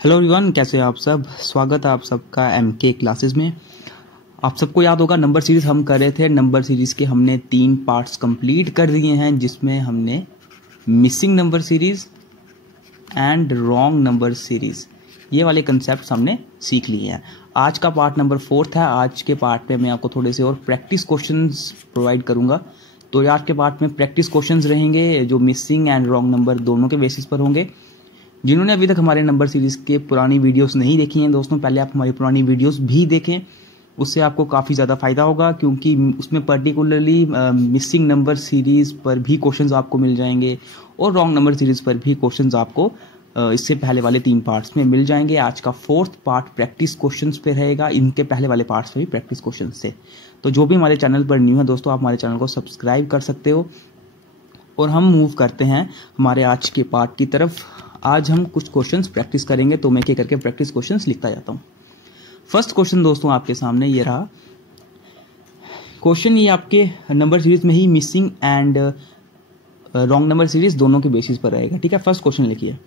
Hello everyone, कैसे हैं आप सब। स्वागत है आप सबका एमके क्लासेस में। आप सबको याद होगा नंबर सीरीज हम कर रहे थे। नंबर सीरीज के हमने 3 पार्ट्स कंप्लीट कर दिए हैं, जिसमें हमने missing number series and wrong number series ये वाले कंसेप्ट हमने सीख लिए हैं। आज का पार्ट नंबर 4 है। आज के पार्ट में मैं आपको थोड़े से और प्रैक्टिस क्वेश्चंस प्रोवाइड करूंगा। तो आज के पार्ट में प्रैक्टिस क्वेश्चंस रहेंगे जो मिसिंग एंड रॉन्ग नंबर दोनों के बेसिस पर होंगे। जिन्होंने अभी तक हमारे नंबर सीरीज के पुरानी वीडियोस नहीं देखी हैं दोस्तों, पहले आप हमारी पुरानी वीडियोस भी देखें, उससे आपको काफ़ी ज़्यादा फायदा होगा, क्योंकि उसमें पर्टिकुलरली मिसिंग नंबर सीरीज पर भी क्वेश्चंस आपको मिल जाएंगे और रॉन्ग नंबर सीरीज पर भी क्वेश्चंस आपको इससे पहले वाले 3 पार्ट्स में मिल जाएंगे। आज का 4th पार्ट प्रैक्टिस क्वेश्चंस पे रहेगा। इनके पहले वाले पार्ट्स में भी प्रैक्टिस क्वेश्चंस थे। तो जो भी हमारे चैनल पर न्यू है दोस्तों, आप हमारे चैनल को सब्सक्राइब कर सकते हो। और हम मूव करते हैं हमारे आज के पार्ट की तरफ। आज हम कुछ क्वेश्चंस प्रैक्टिस करेंगे, तो मैं क्या करके प्रैक्टिस क्वेश्चंस लिखता जाता हूं। फर्स्ट क्वेश्चन दोस्तों आपके सामने ये रहा। क्वेश्चन ये आपके नंबर सीरीज में ही missing and wrong number series दोनों के बेसिस पर रहेगा। ठीक है, फर्स्ट क्वेश्चन लिखिए।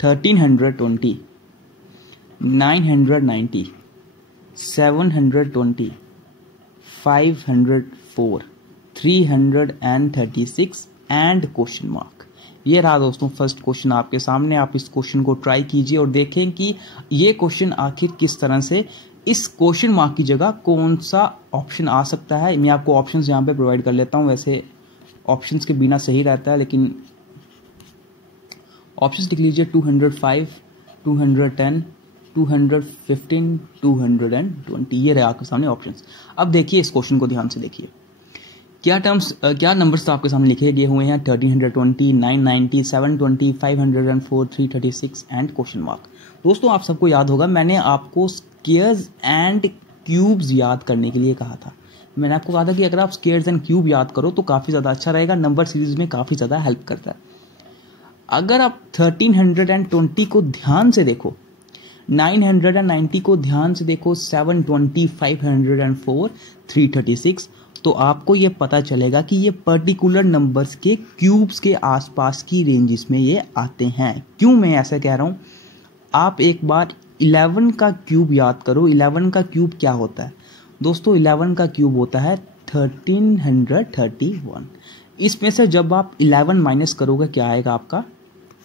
1320, 990, 720, 504, 336 एंड क्वेश्चन मार्क। ये रहा दोस्तों फर्स्ट क्वेश्चन आपके सामने। आप इस क्वेश्चन को ट्राई कीजिए और देखें कि ये क्वेश्चन आखिर किस तरह से, इस क्वेश्चन मार्क की जगह कौन सा ऑप्शन आ सकता है। मैं आपको ऑप्शंस यहाँ पे प्रोवाइड कर लेता हूँ। वैसे ऑप्शंस के बिना सही रहता है, लेकिन ऑप्शंस लिख लीजिए। 205, 210, 215, 220। ये रहे आपके सामने ऑप्शंस। अब देखिए इस क्वेश्चन को ध्यान से देखिए। क्या नंबर्स तो आपके सामने लिखे गए हुए हैं। 1320, 990, 720, 504, 336 एंड क्वेश्चन मार्क। दोस्तों आप सबको याद होगा, मैंने आपको स्क्वायर्स एंड क्यूब्स याद करने के लिए कहा था। मैंने आपको कहा था कि अगर आप स्क्वायर्स एंड क्यूब याद करो तो काफ़ी ज़्यादा अच्छा रहेगा, नंबर सीरीज में काफ़ी ज़्यादा हेल्प करता है। अगर आप 1320 को ध्यान से देखो, 990 को ध्यान से देखो, 720, 504, 336, तो आपको ये पता चलेगा कि ये पर्टिकुलर नंबर्स के क्यूब्स के आसपास की रेंजेस में ये आते हैं। क्यों मैं ऐसा कह रहा हूँ, आप एक बार 11 का क्यूब याद करो। 11 का क्यूब क्या होता है दोस्तों? 11 का क्यूब होता है 1331। इसमें से जब आप 11 माइनस करोगे क्या आएगा आपका?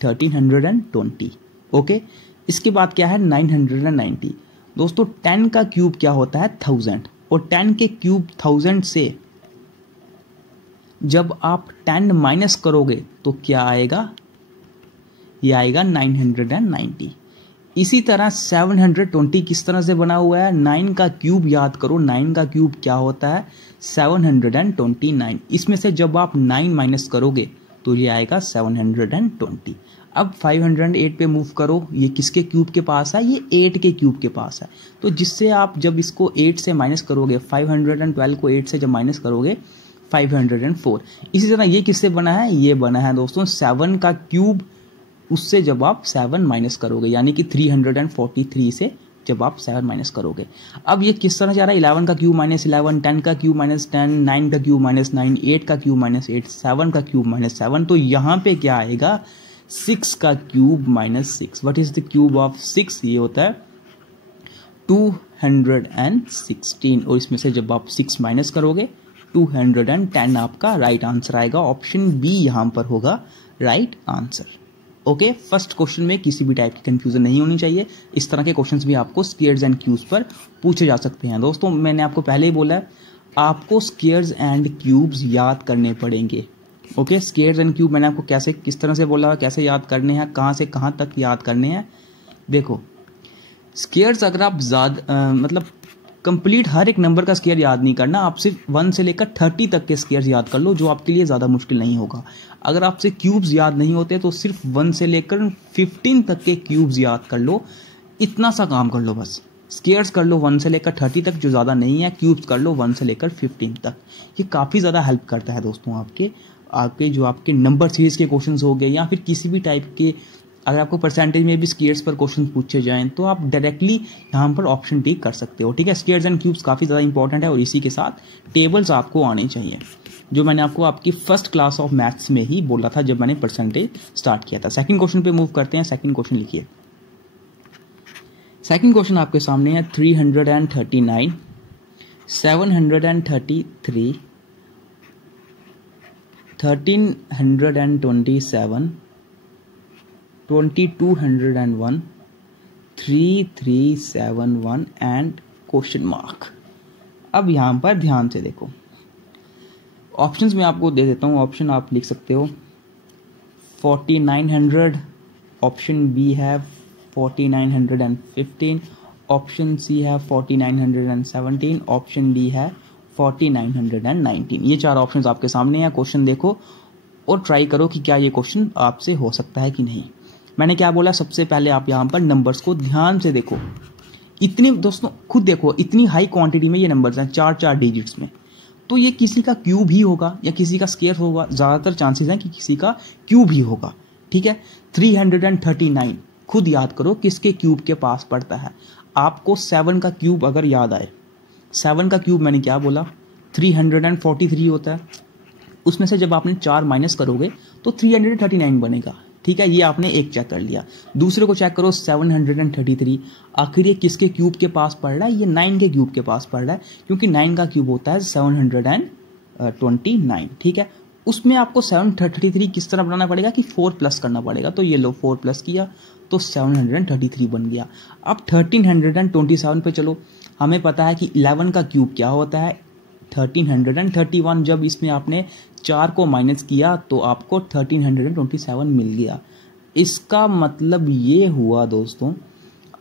1320। ओके, इसके बाद क्या है? 990। दोस्तों 10 का क्यूब क्या होता है? 1000। और 10 के क्यूब 1000 से जब आप 10 माइनस करोगे तो क्या आएगा? ये आएगा 990। इसी तरह 720 किस तरह से बना हुआ है? 9 का क्यूब याद करो। 9 का क्यूब क्या होता है? 729। इसमें से जब आप 9 माइनस करोगे तो ये आएगा 720। अब 508 पे मूव करो। ये किसके क्यूब के पास है? ये 8 के क्यूब के पास है। तो जिससे आप जब इसको 8 से माइनस करोगे, 512 को 8 से जब माइनस करोगे 504। इसी तरह ये किससे बना है? ये बना है दोस्तों 7 का क्यूब, उससे जब आप 7 माइनस करोगे, यानी कि 343 से जब आप 7 माइनस करोगे। अब ये किस तरह जा रहा है? 11 का क्यूब माइनस 11, 10 का क्यूब माइनस 10, 9 का क्यूब माइनस 9, 8 का क्यूब माइनस 8, 7 का क्यूब माइनस 7। तो यहाँ पे क्या आएगा? 6 का cube minus 6। What is the cube of 6? ये होता है 216। और इसमें से जब आप 6 माइनस करोगे 210 आपका राइट आंसर आएगा। ऑप्शन बी यहाँ पर होगा right answer. Okay, first question में किसी भी टाइप की कंफ्यूजन नहीं होनी चाहिए। इस तरह के क्वेश्चंस भी आपको स्क्वायर्स एंड क्यूब्स पर पूछे जा सकते हैं। दोस्तों मैंने आपको पहले ही बोला है, आपको स्क्वायर्स एंड क्यूब्स याद करने पड़ेंगे। ओके, स्क्वायर्स एंड क्यूब मैंने आपको कैसे, किस तरह से बोला, कैसे याद करने हैं, कहाँ से कहाँ तक याद करने हैं। देखो स्क्वायर्स अगर आप मतलब कंप्लीट हर एक नंबर का स्क्वायर याद नहीं करना, आप सिर्फ 1 से लेकर 30 तक के स्क्वायर्स याद कर लो, जो आपके लिए ज़्यादा मुश्किल नहीं होगा। अगर आपसे क्यूब्स याद नहीं होते तो सिर्फ 1 से लेकर 15 तक के क्यूब्स याद कर लो। इतना सा काम कर लो बस। स्क्वायर्स कर लो 1 से लेकर 30 तक, जो ज़्यादा नहीं है। क्यूब्स कर लो 1 से लेकर 15 तक। ये काफ़ी ज़्यादा हेल्प करता है दोस्तों आपके जो आपके नंबर सीरीज के क्वेश्चंस हो गए, या फिर किसी भी टाइप के, अगर आपको परसेंटेज में भी स्क्वायर्स पर क्वेश्चन पूछे जाएं तो आप डायरेक्टली यहाँ पर ऑप्शन टी कर सकते हो। ठीक है, स्क्वायर्स एंड क्यूब्स काफ़ी ज़्यादा इंपॉर्टेंट है, और इसी के साथ टेबल्स आपको आने चाहिए। जो मैंने आपको आपकी फर्स्ट क्लास ऑफ मैथ्स में ही बोला था जब मैंने परसेंटेज स्टार्ट किया था। सेकंड क्वेश्चन पे मूव करते हैं। सेकंड क्वेश्चन लिखिए। सेकंड क्वेश्चन आपके सामने है 339, 733, 1327, 2201, 3371 एंड क्वेश्चन मार्क। अब यहां पर ध्यान से देखो, ऑप्शंस में आपको दे देता हूं। ऑप्शन आप लिख सकते हो 4900, ऑप्शन बी है 4915, ऑप्शन सी है 4917, ऑप्शन डी है 4919। ये 4 ऑप्शंस आपके सामने हैं। क्वेश्चन देखो और ट्राई करो कि क्या ये क्वेश्चन आपसे हो सकता है कि नहीं। मैंने क्या बोला, सबसे पहले आप यहाँ पर नंबर्स को ध्यान से देखो। इतनी दोस्तों खुद देखो, इतनी हाई क्वांटिटी में ये नंबर्स हैं 4-4 डिजिट्स में, तो ये किसी का क्यूब ही होगा या किसी का स्क्वायर होगा। ज्यादातर चांसेस हैं कि किसी का क्यूब ही होगा। ठीक है, 339 खुद याद करो किसके क्यूब के पास पड़ता है। आपको 7 का क्यूब अगर याद आए, 7 का क्यूब मैंने क्या बोला 343 होता है। उसमें से जब आपने 4 माइनस करोगे तो 339 बनेगा। ठीक है, ये आपने एक चेक कर लिया। दूसरे को चेक करो 733, आखिर ये किसके क्यूब के पास पड़ रहा है, ये 9 के क्यूब के पास पड़ रहा है, क्योंकि 9 का क्यूब होता है 729। ठीक है, उसमें आपको 733 किस तरह बनाना पड़ेगा कि 4 प्लस करना पड़ेगा। तो ये लो 4 प्लस किया तो 733 बन गया। अब 1327 पे चलो, हमें पता है कि 11 का क्यूब क्या होता है 1331। जब इसमें आपने 4 को माइनस किया तो आपको 1327 मिल गया। इसका मतलब ये हुआ दोस्तों,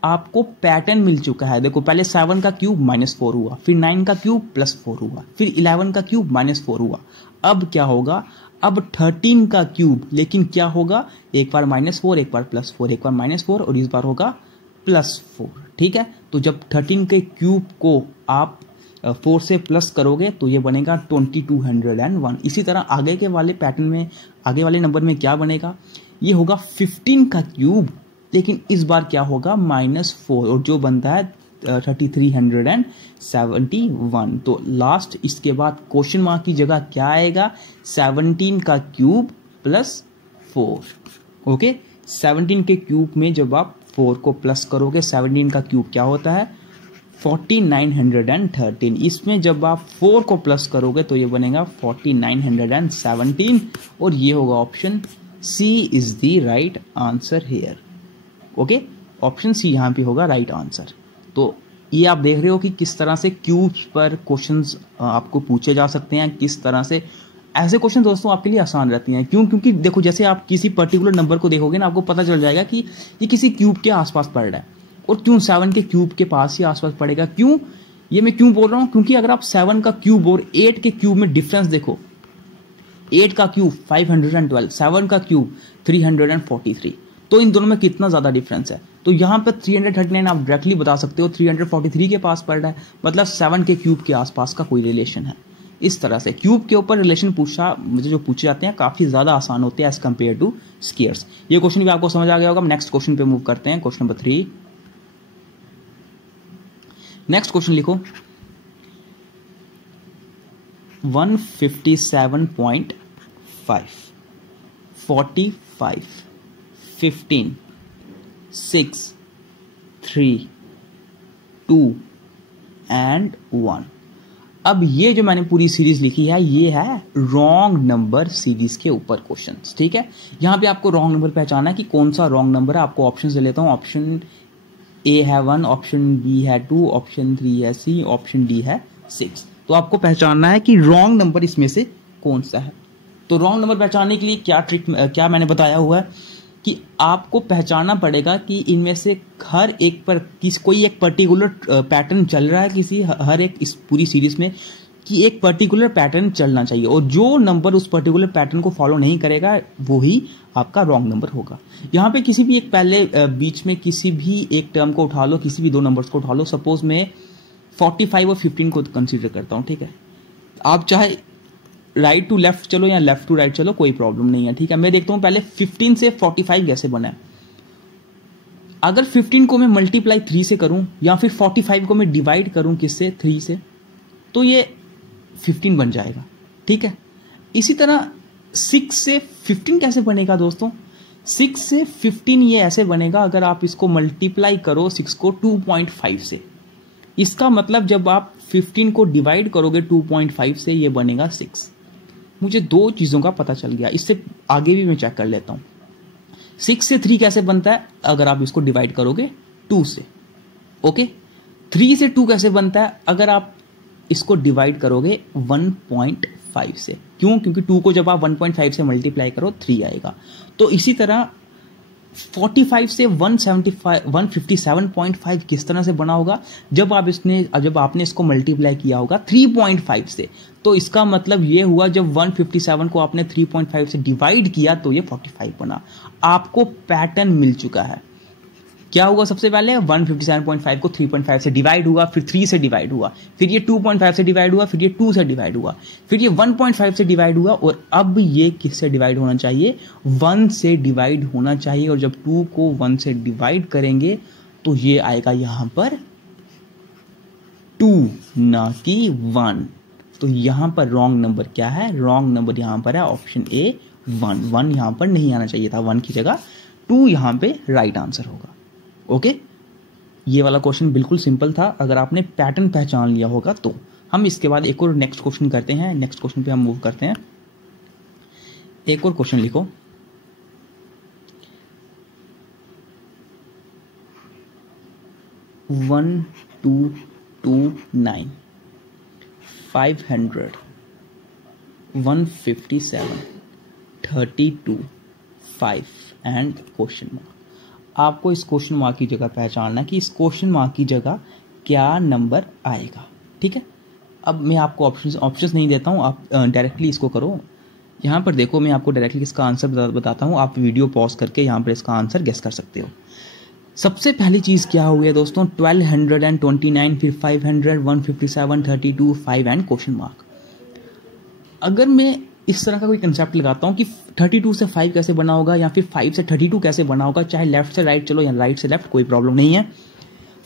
आपको पैटर्न मिल चुका है। देखो पहले 7 का क्यूब -4 हुआ, फिर 9 का क्यूब +4 हुआ, फिर 11 का क्यूब -4 हुआ। अब क्या होगा, अब 13 का क्यूब, लेकिन क्या होगा, एक बार -4, एक बार +4, एक बार -4 और इस बार होगा +4। ठीक है, तो जब 13 के क्यूब को आप 4 से प्लस करोगे तो ये बनेगा 2201। इसी तरह आगे के वाले पैटर्न में, आगे वाले नंबर में क्या बनेगा, ये होगा 15 का क्यूब, लेकिन इस बार क्या होगा -4 और जो बनता है 3371। तो लास्ट इसके बाद क्वेश्चन मार्क की जगह क्या आएगा, 17 का क्यूब +4। ओके, 17 के क्यूब में जब आप 4 को प्लस करोगे, 17 का क्यूब क्या होता है 4913। इसमें जब आप 4 को प्लस करोगे तो ये बनेगा 4917 और ये होगा option C is the right answer here. Okay, option C यहाँ पे होगा राइट आंसर। तो ये आप देख रहे हो कि किस तरह से क्यूब्स पर क्वेश्चंस आपको पूछे जा सकते हैं, किस तरह से ऐसे क्वेश्चन दोस्तों आपके लिए आसान रहती हैं। क्यों, क्योंकि देखो जैसे आप किसी पर्टिकुलर नंबर को देखोगे ना, आपको पता चल जाएगा कि ये किसी क्यूब के आसपास पड़ रहा है, और क्यों 7 के क्यूब के पास ही आसपास पड़ेगा। क्यों, ये मैं क्यों बोल रहा हूं, क्योंकि अगर आप 7 का क्यूब और 8 के क्यूब में डिफरेंस देखो, 8 का क्यूब 512, 7 का क्यूब 343, तो इन दोनों में कितना ज्यादा डिफरेंस है। तो यहां पर 339 आप डायरेक्टली बता सकते हो 343 के पास पड़ रहा है, मतलब 7 के क्यूब के आसपास का कोई रिलेशन है। इस तरह से क्यूब के ऊपर रिलेशन मुझे जो पूछे जाते हैं काफी ज्यादा आसान होते हैं एज कंपेयर टू स्क्वायर्स। ये क्वेश्चन भी आपको समझ आ गया होगा। नेक्स्ट क्वेश्चन पे मूव करते हैं, क्वेश्चन नंबर 3। नेक्स्ट क्वेश्चन लिखो 157.5, 45, 15, 6, 3, 2 एंड 1। अब ये जो मैंने पूरी सीरीज लिखी है ये है रॉन्ग नंबर सीरीज के ऊपर क्वेश्चंस। ठीक है, यहां पे आपको रॉन्ग नंबर पहचाना है कि कौन सा रॉन्ग नंबर है। आपको ऑप्शन ले लेता हूं। ऑप्शन ए है 1, ऑप्शन बी है 2, ऑप्शन 3 है सी, ऑप्शन डी है 6। तो आपको पहचानना है कि रॉन्ग नंबर इसमें से कौन सा है। तो रॉन्ग नंबर पहचानने के लिए क्या मैंने बताया हुआ है कि आपको पहचानना पड़ेगा कि इनमें से हर एक पर कोई एक पर्टिकुलर पैटर्न चल रहा है, किसी हर एक इस पूरी सीरीज में कि एक पर्टिकुलर पैटर्न चलना चाहिए, और जो नंबर उस पर्टिकुलर पैटर्न को फॉलो नहीं करेगा वो ही आपका रॉन्ग नंबर होगा। यहाँ पे किसी भी एक पहले बीच में किसी भी एक टर्म को उठा लो, किसी भी दो नंबर्स को उठा लो। सपोज मैं 45 और 15 को कंसीडर करता हूँ। ठीक है, आप चाहे राइट टू लेफ्ट चलो या लेफ्ट टू राइट चलो, कोई प्रॉब्लम नहीं है। ठीक है, मैं देखता हूं पहले 15 से 45 कैसे बना है। अगर 15 को मैं मल्टीप्लाई 3 से करूं या फिर 45 को मैं डिवाइड करूं किससे 3 से, तो ये 15 बन जाएगा। ठीक है, इसी तरह 6 से 15 कैसे बनेगा दोस्तों? 6 से 15 ये ऐसे बनेगा अगर आप इसको मल्टीप्लाई करो 6 को 2.5 से। इसका मतलब जब आप 15 को डिवाइड करोगे 2.5 से ये बनेगा 6। मुझे दो चीज़ों का पता चल गया, इससे आगे भी मैं चेक कर लेता हूँ। 6 से 3 कैसे बनता है अगर आप इसको डिवाइड करोगे 2 से। ओके, 3 से 2 कैसे बनता है अगर आप इसको डिवाइड करोगे 1.5 से। क्यों? क्योंकि 2 को जब आप 1.5 से मल्टीप्लाई करो 3 आएगा। तो इसी तरह 45 से 157.5 किस तरह से बना होगा? जब आपने इसको मल्टीप्लाई किया होगा 3.5 से। तो इसका मतलब ये हुआ जब 157 को आपने 3.5 से डिवाइड किया तो ये 45 बना। आपको पैटर्न मिल चुका है। क्या हुआ? सबसे पहले 157.5 को 3.5 से डिवाइड हुआ, फिर 3 से डिवाइड हुआ, फिर ये 2.5 से डिवाइड हुआ, फिर ये 2 से डिवाइड हुआ, फिर ये 1.5 से डिवाइड हुआ, और अब ये किससे डिवाइड होना चाहिए? 1 से डिवाइड होना चाहिए। और जब 2 को 1 से डिवाइड करेंगे तो ये आएगा यहां पर 2 ना कि 1। तो यहां पर रॉन्ग नंबर क्या है? रॉन्ग नंबर यहां पर है ऑप्शन ए 1। 1 यहां पर नहीं आना चाहिए था, 1 की जगह 2 यहां पे राइट आंसर होगा। ओके, ये वाला क्वेश्चन बिल्कुल सिंपल था अगर आपने पैटर्न पहचान लिया होगा तो। हम इसके बाद एक और नेक्स्ट क्वेश्चन करते हैं। नेक्स्ट क्वेश्चन पे हम मूव करते हैं। एक और क्वेश्चन लिखो। One two two 9 500 157 32 5 and question mark. आपको इस क्वेश्चन मार्क की जगह पहचानना कि इस क्वेश्चन मार्क की जगह क्या नंबर आएगा। ठीक है, अब मैं आपको ऑप्शंस नहीं देता हूँ, आप डायरेक्टली इसको करो। यहाँ पर देखो, मैं आपको डायरेक्टली इसका आंसर बताता हूँ, आप वीडियो पॉज करके यहाँ पर इसका आंसर गेस कर सकते हो। सबसे पहली चीज़ क्या हुई है दोस्तों? 1229, फिर 500 157 32 5 एंड क्वेश्चन मार्क। अगर मैं इस तरह का कोई कंसेप्ट लगाता हूं कि 32 से 5 कैसे बना होगा या फिर 5 से 32 कैसे बना होगा, चाहे लेफ्ट से राइट चलो या राइट से लेफ्ट, कोई प्रॉब्लम नहीं है।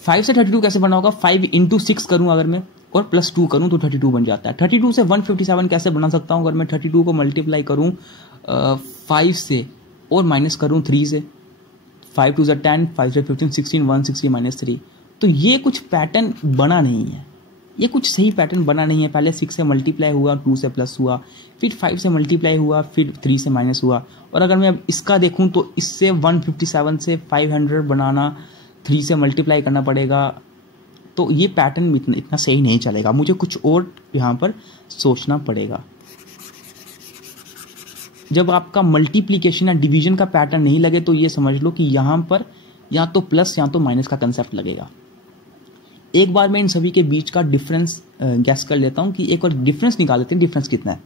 5 से 32 कैसे बना होगा? 5 इंटू 6 करूं अगर मैं और प्लस 2 करूं तो 32 बन जाता है। 32 से 157 कैसे बना सकता हूं? अगर मैं 32 को मल्टीप्लाई करूं 5 से और माइनस करूं 3 से। 5 2 10, 5 से 15 16, 160 माइनस 3। तो ये कुछ पैटर्न बना नहीं है, ये कुछ सही पैटर्न बना नहीं है। पहले 6 से मल्टीप्लाई हुआ, 2 से प्लस हुआ, फिर 5 से मल्टीप्लाई हुआ, फिर 3 से माइनस हुआ। और अगर मैं अब इसका देखूं तो इससे 157 से 500 बनाना 3 से मल्टीप्लाई करना पड़ेगा। तो ये पैटर्न इतना सही नहीं चलेगा, मुझे कुछ और यहाँ पर सोचना पड़ेगा। जब आपका मल्टीप्लीकेशन या डिवीजन का पैटर्न नहीं लगे तो ये समझ लो कि यहाँ पर या तो प्लस या तो माइनस का कंसेप्ट लगेगा। एक बार मैं इन सभी के बीच का डिफरेंस गैस कर लेता हूं कि एक बार डिफरेंस निकाल लेते हैं। डिफरेंस कितना है?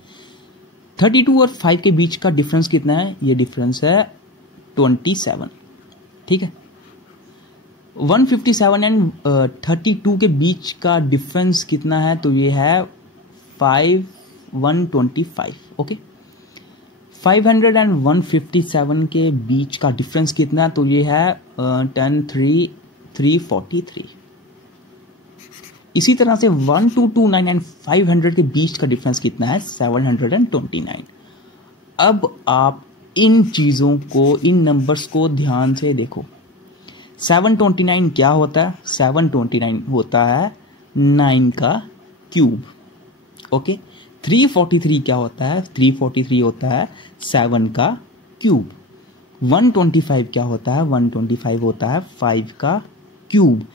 32 और 5 के बीच का डिफरेंस कितना है? ये डिफरेंस है 27। ठीक है, 157 एंड 32 के बीच का डिफरेंस कितना है? तो ये है 125। ओके, 500 एंड 157 के बीच का डिफरेंस कितना है? तो ये है 343। इसी तरह से 1229 एंड 500 के बीच का डिफरेंस कितना है? 729। अब आप इन चीज़ों को, इन नंबर्स को ध्यान से देखो। 729 क्या होता है? 729 होता है 9 का क्यूब। ओके, 343 क्या होता है? 343 होता है 7 का क्यूब। 125 क्या होता है? 125 होता है 5 का क्यूब।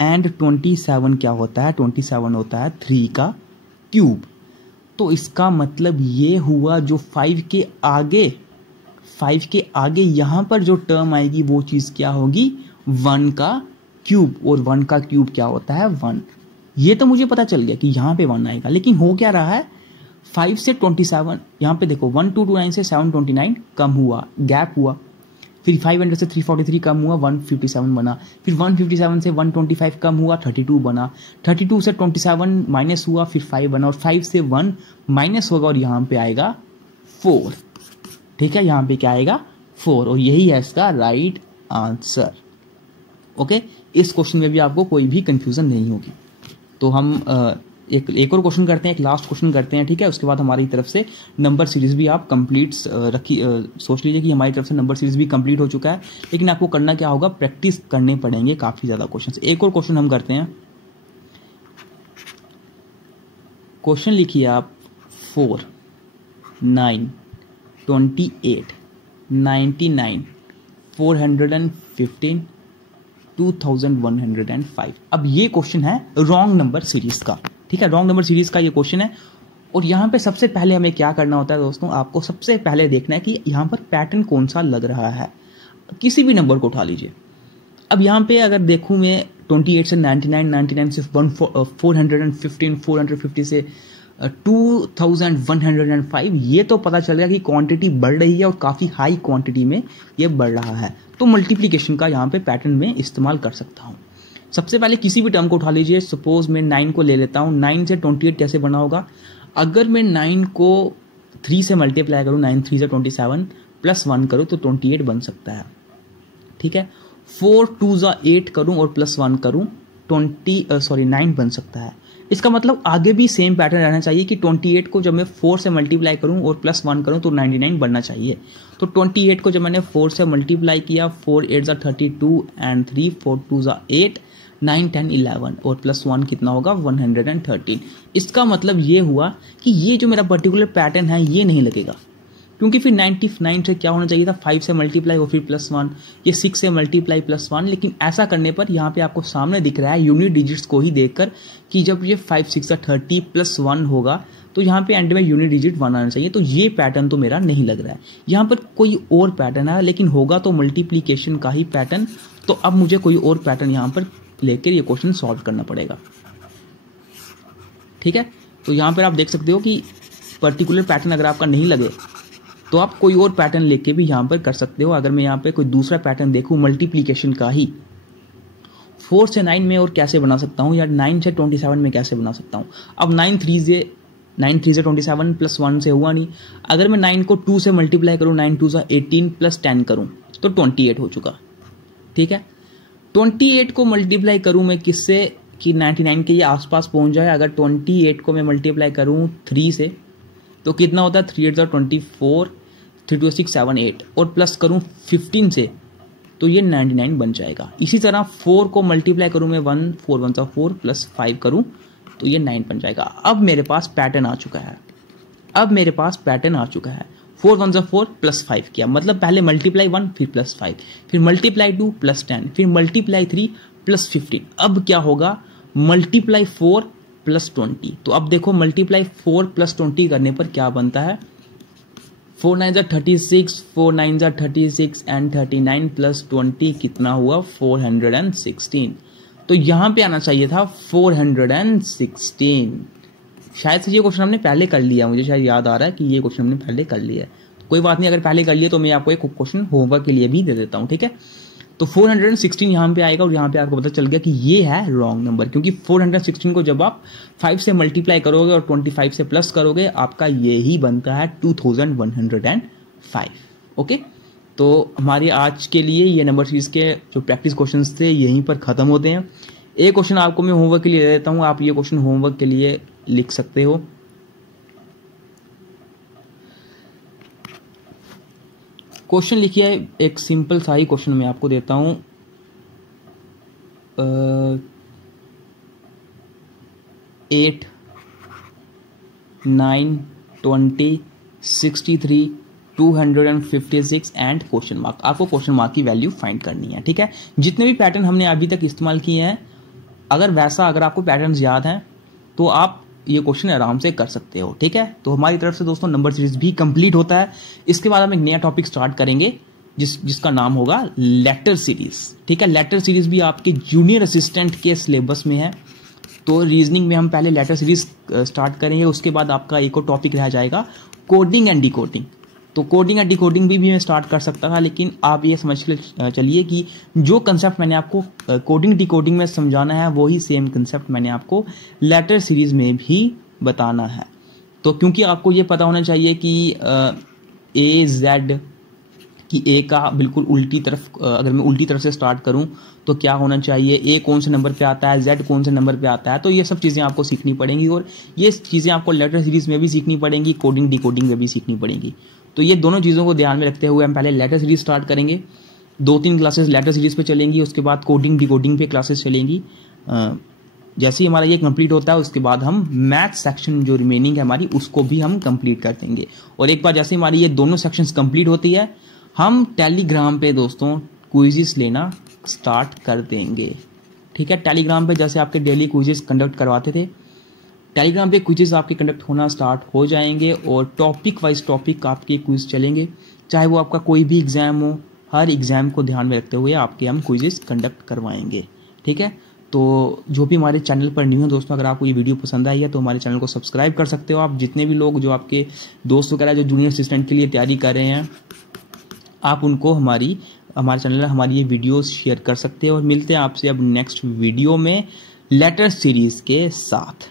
एंड 27 क्या होता है? 27 होता है 3 का क्यूब। तो इसका मतलब ये हुआ जो 5 के आगे यहां पर जो टर्म आएगी वो चीज क्या होगी? 1 का क्यूब। और 1 का क्यूब क्या होता है? 1। ये तो मुझे पता चल गया कि यहां पे 1 आएगा, लेकिन हो क्या रहा है? 5 से 27, यहां पे देखो 1229 से 729 कम हुआ, गैप हुआ। फिर 500 से 343 कम हुआ, 157 बना। फिर 157 से 125 कम हुआ, 32 बना। 32 से 27 माइनस हुआ, फिर 5 बना। और 5 से 1 माइनस होगा और यहां पे आएगा 4। ठीक है, यहां पे क्या आएगा? 4। और यही है इसका राइट आंसर। ओके, इस क्वेश्चन में भी आपको कोई भी कंफ्यूजन नहीं होगी। तो हम एक और क्वेश्चन करते हैं, एक लास्ट क्वेश्चन करते हैं, ठीक है। उसके बाद हमारी तरफ से नंबर सीरीज भी आप कंप्लीट सोच लीजिए कि हमारी तरफ से नंबर सीरीज भी कंप्लीट हो चुका है, लेकिन आपको करना क्या होगा, प्रैक्टिस करने पड़ेंगे काफ़ी ज़्यादा क्वेश्चन। एक और क्वेश्चन हम करते हैं। क्वेश्चन लिखिए आप 4, 9, 28, 99, 415, 2105। अब ये क्वेश्चन है रॉन्ग नंबर सीरीज का, ठीक है। रॉन्ग नंबर सीरीज का ये क्वेश्चन है, और यहाँ पे सबसे पहले हमें क्या करना होता है दोस्तों, आपको सबसे पहले देखना है कि यहाँ पर पैटर्न कौन सा लग रहा है। किसी भी नंबर को उठा लीजिए। अब यहाँ पे अगर देखूँ मैं 28 से 99, 99 से 415, 450 से 2105, ये तो पता चल गया कि क्वांटिटी बढ़ रही है और काफ़ी हाई क्वांटिटी में ये बढ़ रहा है। तो मल्टीप्लिकेशन का यहाँ पे पैटर्न में इस्तेमाल कर सकता हूँ। सबसे पहले किसी भी टर्म को उठा लीजिए। सपोज मैं 9 को ले लेता हूँ। 9 से 28 कैसे बना होगा, अगर मैं 9 को 3 से मल्टीप्लाई करूँ, 9 3 से 27 प्लस 1 करूँ तो 28 बन सकता है, ठीक है। 4 2 जा 8 करूँ और प्लस 1 करूँ 9 बन सकता है। इसका मतलब आगे भी सेम पैटर्न रहना चाहिए कि 28 को जब मैं 4 से मल्टीप्लाई करूं और प्लस 1 करूं तो 99 बनना चाहिए। तो 28 को जब मैंने 4 से मल्टीप्लाई किया, 4 8 जा 32 एंड 3 4 2 जा 8, 9 10 11 और प्लस 1 कितना होगा 113। इसका मतलब ये हुआ कि ये जो मेरा पर्टिकुलर पैटर्न है ये नहीं लगेगा, क्योंकि फिर 99 से क्या होना चाहिए था, 5 से मल्टीप्लाई और फिर प्लस 1, ये 6 से मल्टीप्लाई प्लस 1। लेकिन ऐसा करने पर यहाँ पे आपको सामने दिख रहा है यूनिट डिजिट्स को ही देखकर कि जब ये 5 6 30 प्लस 1 होगा तो यहाँ पे एंड में यूनिट डिजिट 1 आना चाहिए। तो ये पैटर्न तो मेरा नहीं लग रहा है। यहाँ पर कोई और पैटर्न है, लेकिन होगा तो मल्टीप्लीकेशन का ही पैटर्न। तो अब मुझे कोई और पैटर्न यहाँ पर लेकर ये क्वेश्चन सॉल्व करना पड़ेगा, ठीक है। तो यहाँ पर आप देख सकते हो कि पर्टिकुलर पैटर्न अगर आपका नहीं लगे तो आप कोई और पैटर्न लेके भी यहाँ पर कर सकते हो। अगर मैं यहाँ पे कोई दूसरा पैटर्न देखूँ मल्टीप्लिकेशन का ही, 4 से 9 में और कैसे बना सकता हूँ, या 9 से 27 में कैसे बना सकता हूँ। अब 9 3 से 27 प्लस 1 से हुआ नहीं। अगर मैं 9 को 2 से मल्टीप्लाई करूँ, 9 2 से 18 प्लस 10 करूँ तो 28 हो चुका, ठीक है। 28 को मल्टीप्लाई करूँ मैं किससे कि 99 के ये आसपास पहुँच जाए। अगर 28 को मैं मल्टीप्लाई करूँ 3 से तो कितना होता है, 3 8 24, 3 2 6 7 8 और प्लस करूं 15 से तो ये 99 बन जाएगा। इसी तरह 4 को मल्टीप्लाई करूं मैं 1 4 1 4 प्लस 5 करूं तो ये 9 बन जाएगा। अब मेरे पास पैटर्न आ चुका है। 4 1 4 प्लस 5 किया, मतलब पहले मल्टीप्लाई 1 फिर प्लस 5 फिर मल्टीप्लाई 2 प्लस 10 फिर मल्टीप्लाई 3 प्लस 15। अब क्या होगा, मल्टीप्लाई 4 प्लस 20। तो अब देखो मल्टीप्लाई 4 प्लस 20 करने पर क्या बनता है, 4 9 36, 4 9 36 एंड 39 प्लस 20 कितना हुआ 416। तो यहां पे आना चाहिए था 416। शायद से ये क्वेश्चन हमने पहले कर लिया, मुझे शायद याद आ रहा है कि ये क्वेश्चन हमने पहले कर लिया है। कोई बात नहीं, अगर पहले कर लिया तो मैं आपको एक क्वेश्चन होमवर्क के लिए भी दे देता हूं, ठीक है। तो 416 यहाँ पे आएगा और यहाँ पे आपको पता चल गया कि ये है रॉन्ग नंबर, क्योंकि 416 को जब आप 5 से मल्टीप्लाई करोगे और 25 से प्लस करोगे आपका ये ही बनता है 2105। ओके, तो हमारे आज के लिए ये नंबर सीरीज के जो प्रैक्टिस क्वेश्चंस थे यहीं पर ख़त्म होते हैं। एक क्वेश्चन आपको मैं होमवर्क के लिए दे देता हूँ, आप ये क्वेश्चन होमवर्क के लिए लिख सकते हो। क्वेश्चन लिखिए, एक सिंपल सा ही क्वेश्चन मैं आपको देता हूं। 8 9 20 63 256 एंड क्वेश्चन मार्क। आपको क्वेश्चन मार्क की वैल्यू फाइंड करनी है, ठीक है। जितने भी पैटर्न हमने अभी तक इस्तेमाल किए हैं, अगर आपको पैटर्न्स याद हैं तो आप ये क्वेश्चन आराम से कर सकते हो, ठीक है। तो हमारी तरफ से दोस्तों नंबर सीरीज भी कंप्लीट होता है। इसके बाद हम एक नया टॉपिक स्टार्ट करेंगे जिसका नाम होगा लेटर सीरीज, ठीक है। लेटर सीरीज भी आपके जूनियर असिस्टेंट के सिलेबस में है। तो रीजनिंग में हम पहले लेटर सीरीज स्टार्ट करेंगे, उसके बाद आपका एक और टॉपिक रह जाएगा कोडिंग एंड डिकोडिंग। तो कोडिंग एंड डिकोडिंग भी मैं स्टार्ट कर सकता था, लेकिन आप ये समझ के चलिए कि जो कंसेप्ट मैंने आपको कोडिंग डिकोडिंग में समझाना है वही सेम कंसेप्ट मैंने आपको लेटर सीरीज में भी बताना है। तो क्योंकि आपको ये पता होना चाहिए कि A Z कि ए का बिल्कुल उल्टी तरफ, अगर मैं उल्टी तरफ से स्टार्ट करूं तो क्या होना चाहिए, ए कौन से नंबर पे आता है, जेड कौन से नंबर पे आता है। तो ये सब चीज़ें आपको सीखनी पड़ेंगी और ये चीज़ें आपको लेटर सीरीज में भी सीखनी पड़ेंगी, कोडिंग डिकोडिंग में भी सीखनी पड़ेंगी। तो ये दोनों चीज़ों को ध्यान में रखते हुए हम पहले लेटर सीरीज स्टार्ट करेंगे। 2-3 क्लासेस लेटर सीरीज पे चलेंगी, उसके बाद कोडिंग डिकोडिंग पे क्लासेस चलेंगी। जैसे ही हमारा ये कंप्लीट होता है उसके बाद हम मैथ सेक्शन जो रिमेनिंग है हमारी उसको भी हम कंप्लीट कर देंगे। और एक बार जैसे हमारी ये दोनों सेक्शंस कंप्लीट होती है हम टेलीग्राम पे दोस्तों क्विज़ेस लेना स्टार्ट कर देंगे। ठीक है, टेलीग्राम पे जैसे आपके डेली क्विज़ेस कंडक्ट करवाते थे, टेलीग्राम पे क्विज़ेस आपके कंडक्ट होना स्टार्ट हो जाएंगे और टॉपिक वाइज टॉपिक आपके क्विज़ चलेंगे, चाहे वो आपका कोई भी एग्ज़ाम हो, हर एग्ज़ाम को ध्यान में रखते हुए आपके हम क्विज़ेस कंडक्ट करवाएंगे। ठीक है, तो जो भी हमारे चैनल पर न्यू है दोस्तों, अगर आपको ये वीडियो पसंद आई है तो हमारे चैनल को सब्सक्राइब कर सकते हो आप। जितने भी लोग, जो आपके दोस्त वगैरह जो जूनियर असिस्टेंट के लिए तैयारी कर रहे हैं, आप उनको हमारे चैनल पर हमारी ये वीडियोस शेयर कर सकते हैं। और मिलते हैं आपसे अब नेक्स्ट वीडियो में लेटर सीरीज़ के साथ।